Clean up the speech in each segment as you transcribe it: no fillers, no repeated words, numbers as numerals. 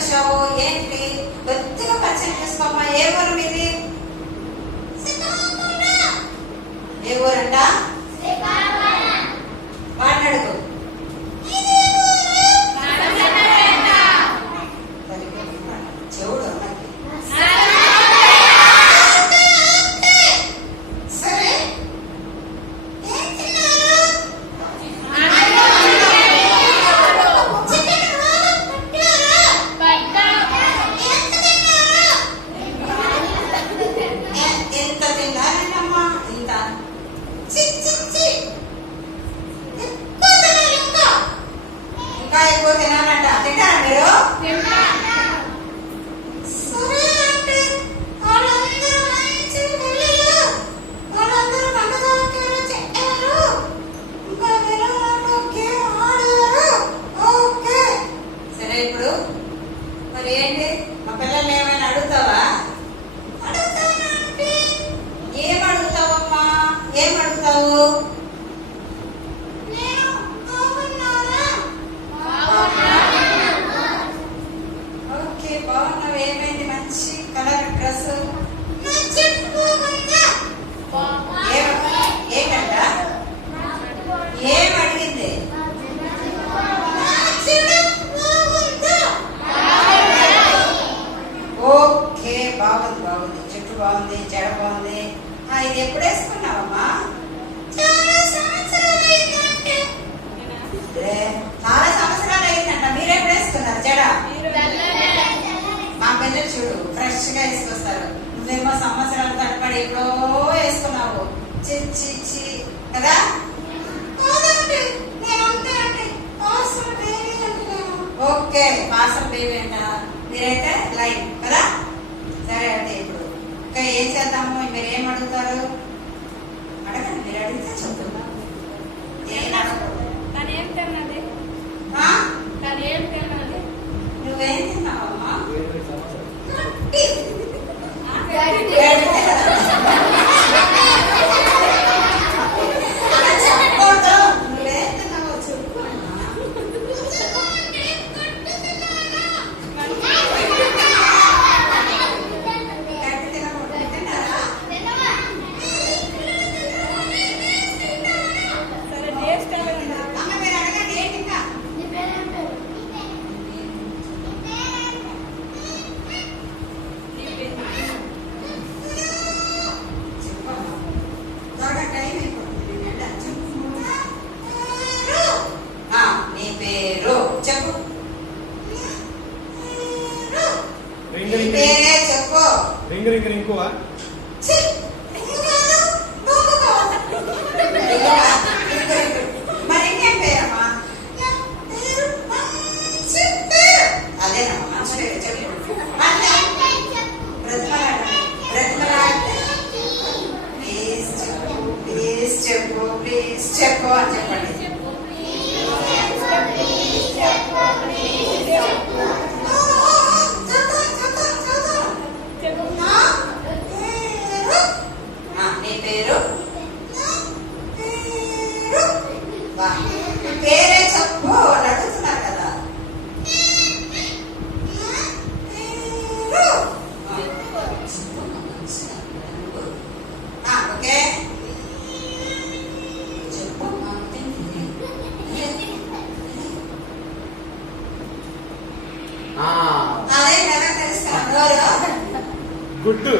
వచ్చావు? ఏంటి? కొద్దిగా పరిచయం చేసుకోమ్మా. ఏ ఊరు మీది? ఏ ఊరంట? వాడిని అడుగు. చెవుడు సరే. ఎంత తిన్నారంటమ్మా? ఇంత ఇంకా ఎక్కువ తినాలంట. తింటారా మీరు? సరే అంటే వాళ్ళందరూ మంచి పిల్లలు, వాళ్ళందరూ బండదారులు చెప్పారు. ఇంకా వినోదంలో గేమ్ ఆడారు. ఓకే సరే. ఇప్పుడు మరి ఏంటి? మా పిల్లల్ని ఏమైనా అడుగుతావా? అడుగుతానంటే ఏం అడుగుతావమ్మా? ఏం అడుగుతావు? ఓకే బాగున్నావు. ఏమైంది? మంచి కలర్ డ్రెస్ ఏంటంట? ఏం అడిగింది? ఓకే బాగుంది బాగుంది. చెట్టు బాగుంది, జడ బాగుంది. ఇది ఎప్పుడు వేసుకున్నావమ్మా? చాలా సంవత్సరాలు అయిందంట. మీరెప్పుడు వేసుకున్నారు జడ? మా పిల్లలు చూడు ఫ్రెష్ గా వేసుకొస్తారు. నువ్వేమో సంవత్సరాలు తడపడి ఎప్పుడో వేసుకున్నావు. చిచ్చి కదా. ఓకే పార్సల్ బేబీ అంట. మీరైతే లైన్ కదా. సరే అంటే ఇప్పుడు ఇంకా ఏం చేద్దాము? మీరు ఏం అడుగుతారు? అడగండి. మీరు అడిగితే చెప్తున్నా. ఏం అడగదు. నువ్వేం తిన్నావమ్మా? చెప్పకూడదు. నువ్వేం తిన్నావో చెప్పు. చెప్పు. పేరే చెప్పు. రింగువా? మరి ఇంకేం పేరమ్మా? అదేనమ్మా మంచి పేరు. చెప్పు. ప్లీజ్ చెప్పు, ప్లీజ్ చెప్పు, ప్లీజ్ చెప్పు అని చెప్పండి. నీ పేరు? పేరే చెప్పు అని అడుగుతున్నారు కదా. ఓకే చెప్పు. అదే కదా తెలుసుకో. గుడ్డు.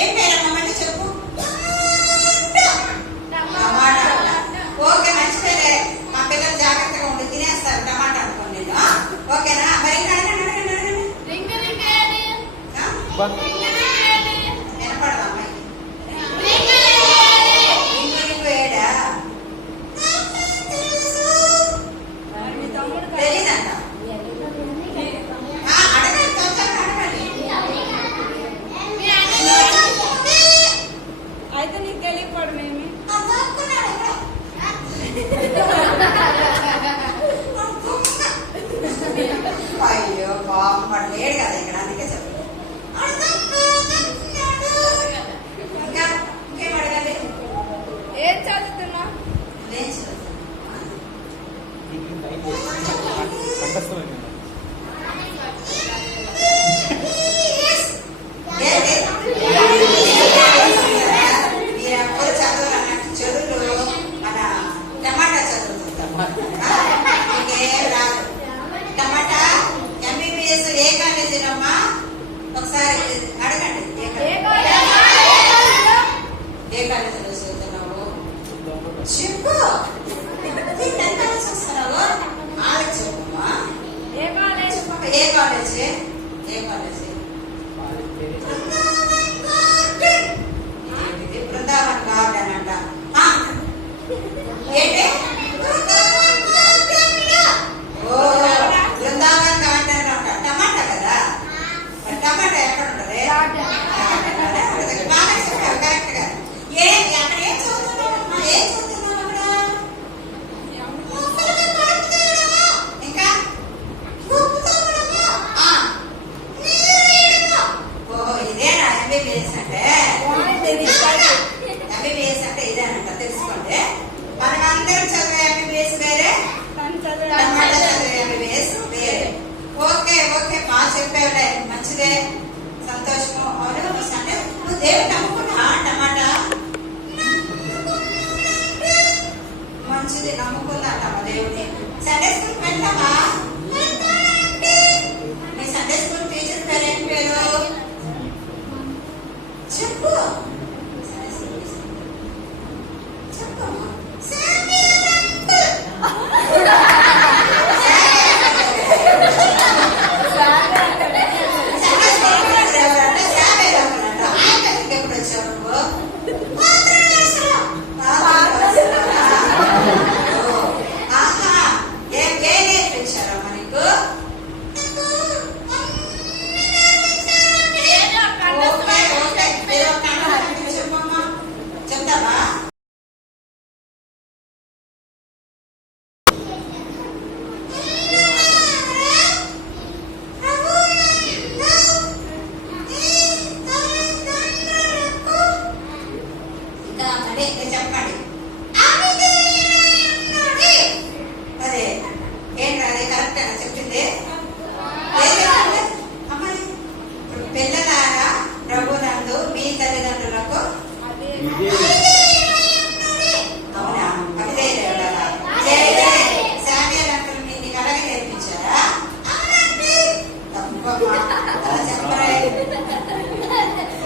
ఏం పేరమ్మా? మళ్ళీ చెప్పు. ఓకే మంచి పేరే. మా పిల్లలు జాగ్రత్తగా ఉండి తినేస్తారు టమాటా అనుకోండి. ఓకేనా? మరి అడగండి. దేవుడు నమ్ముకున్నా టమాటా మంచిది, నమ్ముకుందాటమ్మా దేవుడిని. సండే స్కూల్ వెళ్తామా? మీ సండే స్కూల్ టీచర్ పేరు ఏం పేరు చెప్పు? చెప్పమ్మా. చెప్తావా? ఇంకా మరి చెప్పండి. అదే ఏంటి అది కరెక్ట్ అని చెప్పింది. అమ్మాయి పిల్లలారా ప్రభునందు మీ తల్లిదండ్రులకు అవునా అభిధేయులు శామ్యూయల్ అంకుల్ మీకు అలాగే నేర్పించారా? చెప్పరే,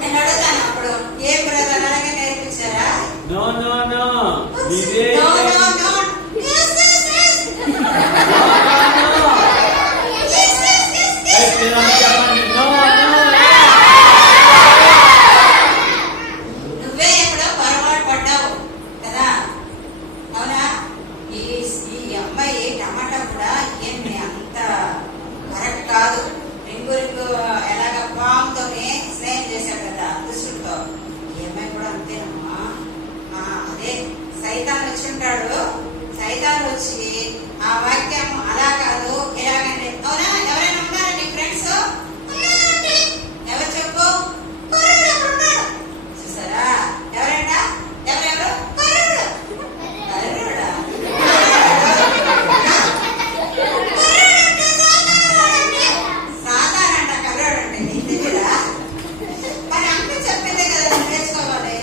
నేను అడుగుతాను అప్పుడు ఏం బ్రదర్ అలాగే నేర్పించారా? No, no, no. No, no, no. Yes, yes, yes. Yes, yes, yes, yes. నువ్వే ఎక్కడో పొరపాటు పడ్డావు కదా, అవునా? ఈ ఈ అమ్మాయి టమాటా కూడా ఏమి అంత కరెక్ట్ కాదు. రింగు రింగు ఎలాగ పాముతోనే స్నేహం చేశాడు కదా దుష్టుడితో. ఈ అమ్మాయి కూడా అంతేనమ్మా. అదే సైతాన్ వచ్చి ఉంటాడు. సైతాన్ వచ్చి ఆ వాక్యం అలా కాదు ఎలాగంటే, అవునా? ఎవరైనా ఉన్నారా నీ ఫ్రెండ్స్? ఎవరు చెప్పు? చూసారా? ఎవరైనా ఎవరెవరు? కర్రుడా? సాధారణ కర్రోడండి, నీకు తెలియదా? మరి అంత చెప్పిందే కదా నువ్వు నేర్చుకోవాలి.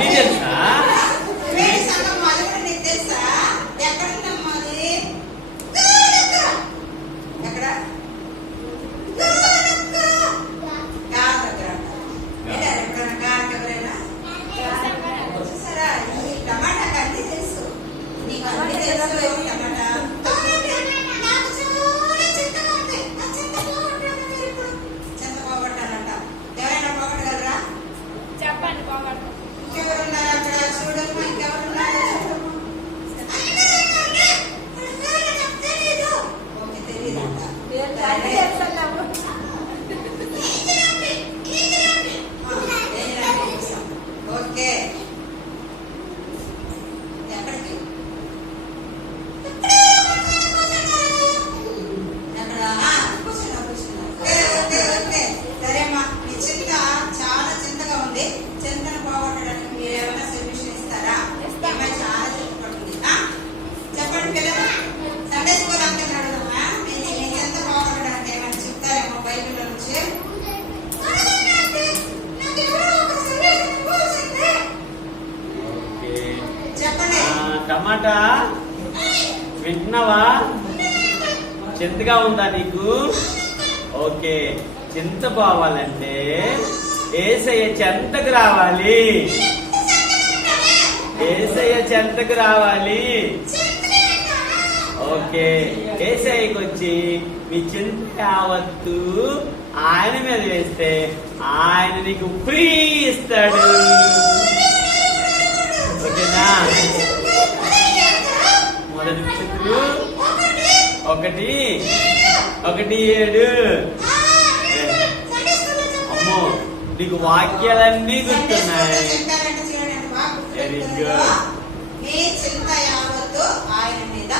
ఇవన్నీ తెలుసా? వేడి సంగమం అది కూడా నీకు తెలుసా? ఎక్కడుందమ్మా అది? ఎక్కడ? గాలి దగ్గర అంట. వెళ్ళారా ఎప్పుడైనా గాలికి ఎవరైనా? చూసారా? ఈ టమాటాకి అన్నీ తెలుసు. నీకు అన్నీ తెలుసు ఏమి టమాటా? నాకు చాలా చింతగా ఉంది. ఆ చింత పోగొట్టాను మీరు ఇప్పుడు. చింత పోగొట్టాలంట. ఎవరైనా పోగొట్టగలరా? చెప్పండి పోగొట్టు. ఇంకెవరున్నారు అక్కడ? చూడమ్మా, ఇంకెవరున్నారు చూడమ్మా. ఓకే, తెలీదంట. అన్నీ తెలుసన్నావు. ఓకే, ఎక్కడికి? ఎక్కడ? కూర్చున్నా. ఓకే. సరే అమ్మా, మీ చింత చాలా చింతగా ఉంది. చింతను పోగొట్టడానికి మీరు ఏమైనా సొల్యూషన్ ఇస్తారా? ఏమైనా చాలా చింత పడుతుంది. చెప్పండి పిల్లలు. సండే స్కూల్ అంకెల్ అడుగుదామా? మీ చింత పోగొట్టడానికి ఏమైనా చెప్తారేమో బైబిల్లో నుంచి? ఓకే. చెప్పండి. టమాటా వింటున్నావా? చింతగా ఉందా నీకు? ఓకే, చింత పోవాలంటే ఏసయ్య చెంతకు రావాలి. ఏసయ్య చెంతకు రావాలి. ఓకే, ఏసయ్యకి వచ్చి మీ చింత యావత్తు ఆయన మీద వేస్తే ఆయన నీకు ఫ్రీ ఇస్తాడు. ఓకేనా? మొదటి పేతురు 1:7. అమ్మో, నీకు వాక్యాలన్నీ గుర్తున్నాయి. చెప్పారంటే చూడండి, బాగా Very గుర్తుందో? good. మీ చింత యావత్తు ఆయన మీద